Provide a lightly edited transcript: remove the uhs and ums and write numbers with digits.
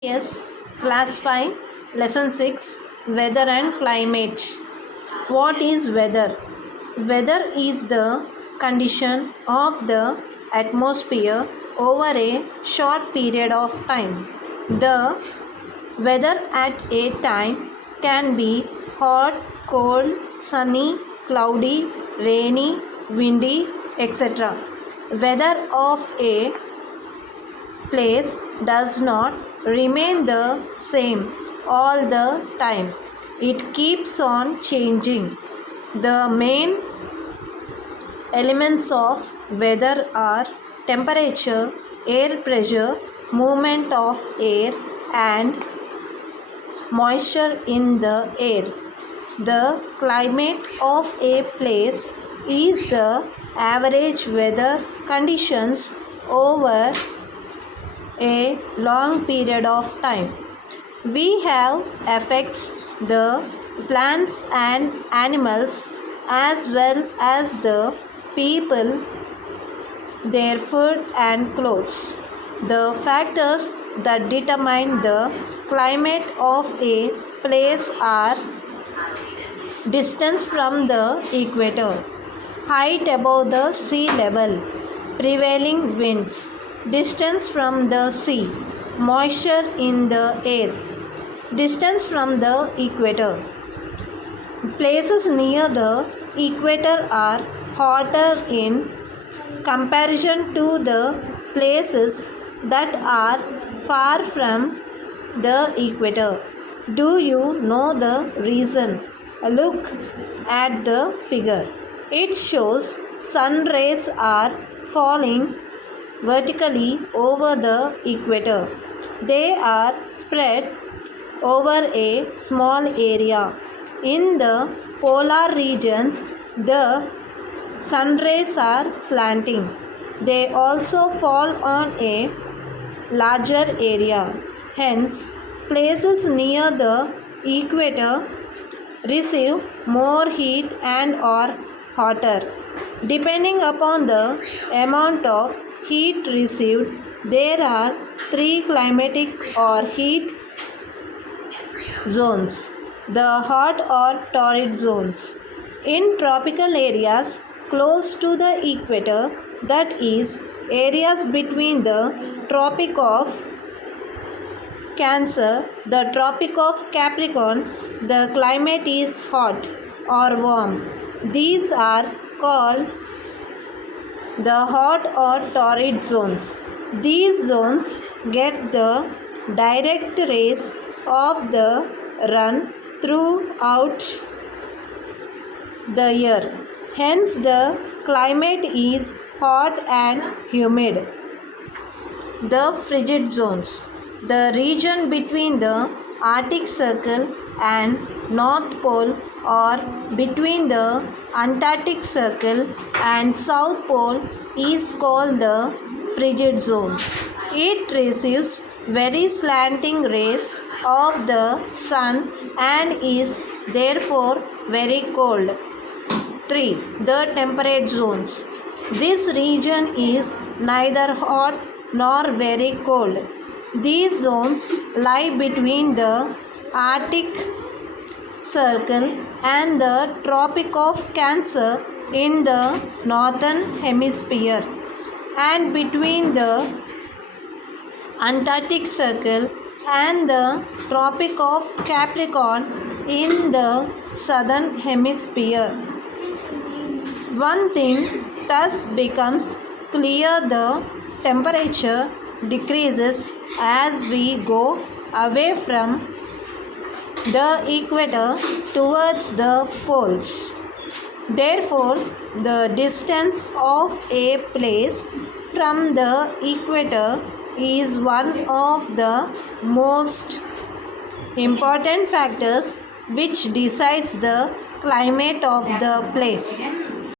Yes, Class 5, Lesson 6, Weather and Climate. What is weather? Weather is the condition of the atmosphere over a short period of time. The weather at a time can be hot, cold, sunny, cloudy, rainy, windy, etc. Weather of a place does not remain the same all the time. It keeps on changing. The main elements of weather are temperature, air pressure, movement of air, and moisture in the air. The climate of a place is the average weather conditions over a long period of time. We have affects the plants and animals as well as the people, their food and clothes. The factors that determine the climate of a place are distance from the equator, height above the sea level, prevailing winds, distance from the sea, moisture in the air, distance from the equator. Places near the equator are hotter in comparison to the places that are far from the equator. Do you know the reason? Look at the figure. It shows sun rays are falling vertically over the equator. They are spread over a small area. In the polar regions, the sun rays are slanting. They also fall on a larger area. Hence, places near the equator receive more heat and are hotter. Depending upon the amount of heat received, there are three climatic or heat zones. The hot or torrid zones. In tropical areas close to the equator, that is, areas between the Tropic of Cancer, the Tropic of Capricorn, the climate is hot or warm. These are called the hot or torrid zones. These zones get the direct rays of the sun throughout the year. Hence, the climate is hot and humid. The frigid zones. The region between the Arctic Circle and North Pole, or between the Antarctic Circle and South Pole, is called the frigid zone. It receives very slanting rays of the sun and is therefore very cold. 3. The temperate zones. This region is neither hot nor very cold. These zones lie between the Arctic Circle and the Tropic of Cancer in the northern hemisphere, and between the Antarctic Circle and the Tropic of Capricorn in the southern hemisphere. One thing thus becomes clear: the temperature decreases as we go away from the equator towards the poles. Therefore, the distance of a place from the equator is one of the most important factors which decides the climate of the place.